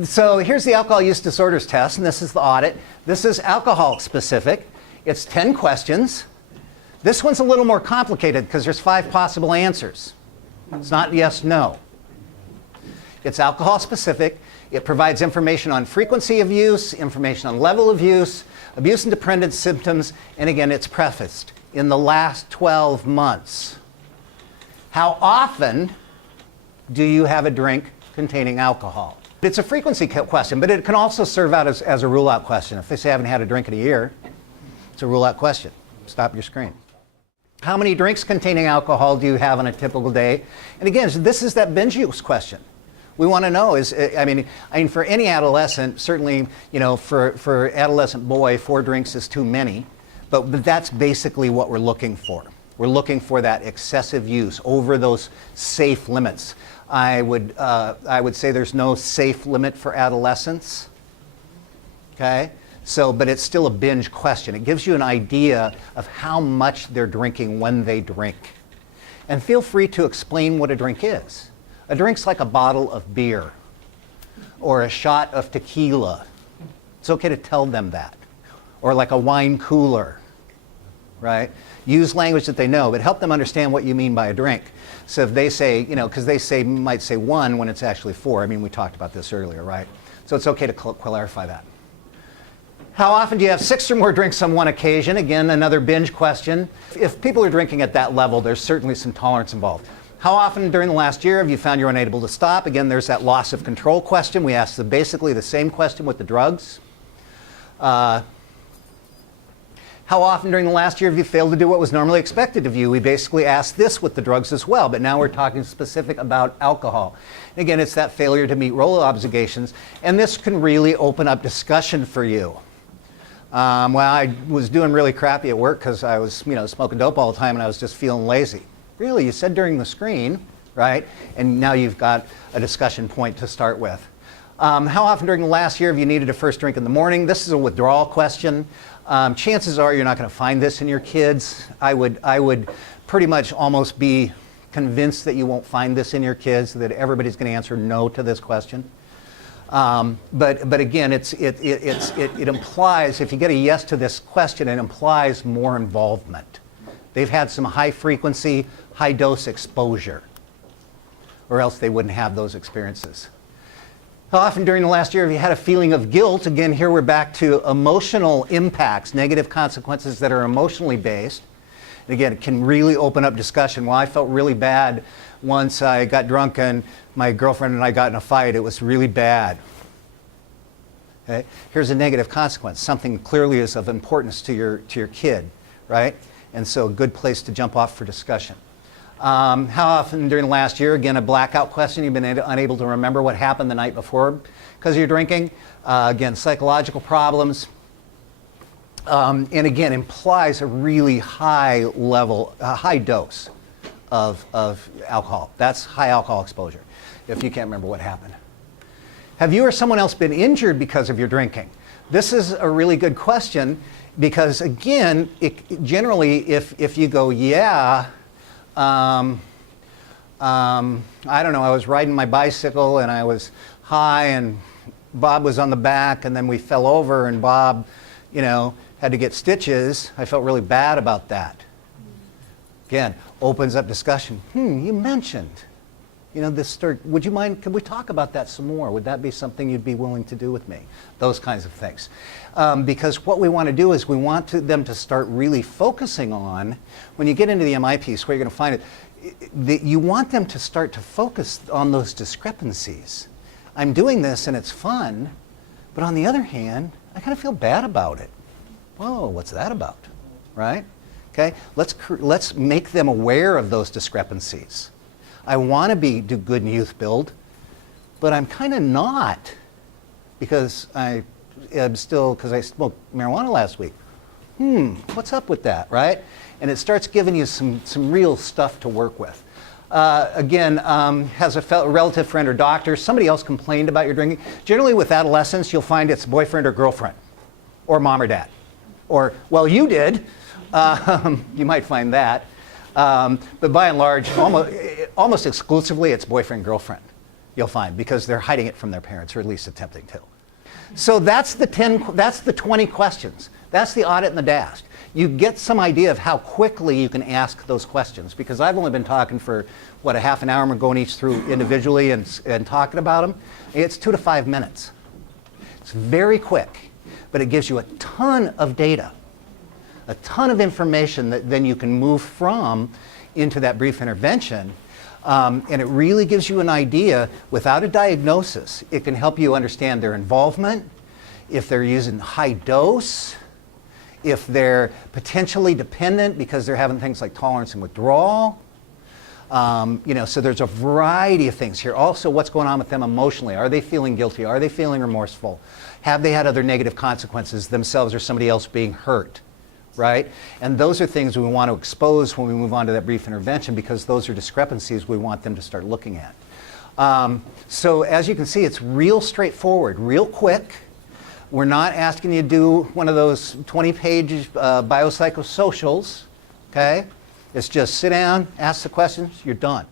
So here's the alcohol use disorders test, and this is the audit. This is alcohol specific. It's 10 questions. This one's a little more complicated because there's 5 possible answers. It's not yes, no. It's alcohol specific. It provides information on frequency of use, information on level of use, abuse and dependence symptoms, and again, it's prefaced in the last 12 months. How often do you have a drink containing alcohol? It's a frequency question, but it can also serve out as a rule-out question. If they say I haven't had a drink in a year, it's a rule-out question. Stop your screen. How many drinks containing alcohol do you have on a typical day? And again, this is that binge use question. We want to know I mean, for any adolescent, certainly, for adolescent boy, 4 drinks is too many, but that's basically what we're looking for. We're looking for that excessive use over those safe limits. I would say there's no safe limit for adolescents. Okay, but it's still a binge question. It gives you an idea of how much they're drinking when they drink, and feel free to explain what a drink is. A drink's like a bottle of beer or a shot of tequila. It's okay to tell them that. Or like a wine cooler, right? Use language that they know, but help them understand what you mean by a drink. So if they say, because they might say 1 when it's actually 4. I mean, we talked about this earlier, right? So it's okay to clarify that. How often do you have 6 or more drinks on one occasion? Again, another binge question. If people are drinking at that level, there's certainly some tolerance involved. How often during the last year have you found you're unable to stop? Again, there's that loss of control question. We asked basically the same question with the drugs. How often during the last year have you failed to do what was normally expected of you? We basically asked this with the drugs as well, but now we're talking specific about alcohol. Again, it's that failure to meet role obligations, and this can really open up discussion for you. Well, I was doing really crappy at work because I was, smoking dope all the time and I was just feeling lazy. Really, you said during the screen, right? And now you've got a discussion point to start with. How often during the last year have you needed a first drink in the morning? This is a withdrawal question. Chances are you're not going to find this in your kids. I would pretty much almost be convinced that you won't find this in your kids, that everybody's going to answer no to this question. But again, it implies, if you get a yes to this question, it implies more involvement. They've had some high frequency, high dose exposure, or else they wouldn't have those experiences. How often during the last year have you had a feeling of guilt? Again, here we're back to emotional impacts, negative consequences that are emotionally based. And again, it can really open up discussion. Well, I felt really bad once I got drunk and my girlfriend and I got in a fight. It was really bad. Okay? Here's a negative consequence. Something clearly is of importance to your kid, right? And so a good place to jump off for discussion. How often during the last year, again, a blackout question, you've been unable to remember what happened the night before because you're drinking. Again, psychological problems. And again, implies a really high level, high dose of alcohol. That's high alcohol exposure, if you can't remember what happened. Have you or someone else been injured because of your drinking? This is a really good question because, again, generally, if you go, yeah, I don't know, I was riding my bicycle and I was high and Bob was on the back and then we fell over and Bob, had to get stitches. I felt really bad about that. Again, opens up discussion. You mentioned, this story. Would you mind, could we talk about that some more? Would that be something you'd be willing to do with me? Those kinds of things. Because what we want to do is we want them to start really focusing on, when you get into the MI piece, where you're going to find it, you want them to start to focus on those discrepancies. I'm doing this and it's fun, but on the other hand, I kind of feel bad about it. Whoa, what's that about, right? Okay, let's make them aware of those discrepancies. I want to do good in youth build, but I'm kind of not because I smoked marijuana last week. What's up with that, right? And it starts giving you some real stuff to work with. Again, has a relative friend or doctor, somebody else complained about your drinking. Generally with adolescents, you'll find it's boyfriend or girlfriend, or mom or dad. Or, well, you did. You might find that. But by and large, almost exclusively, it's boyfriend, girlfriend. you'll find, because they're hiding it from their parents, or at least attempting to. So that's the 20 questions. That's the audit and the DAST. You get some idea of how quickly you can ask those questions, because I've only been talking for, what, a half an hour, and we're going each through individually and talking about them. It's 2 to 5 minutes. It's very quick, but it gives you a ton of data, a ton of information that then you can move from into that brief intervention. And it really gives you an idea, without a diagnosis, it can help you understand their involvement, if they're using high dose, if they're potentially dependent because they're having things like tolerance and withdrawal. So there's a variety of things here. Also, what's going on with them emotionally? Are they feeling guilty? Are they feeling remorseful? Have they had other negative consequences, themselves or somebody else being hurt? Right? And those are things we want to expose when we move on to that brief intervention, because those are discrepancies we want them to start looking at. So as you can see, it's real straightforward, real quick. We're not asking you to do one of those 20-page biopsychosocials, okay? It's just sit down, ask the questions, you're done.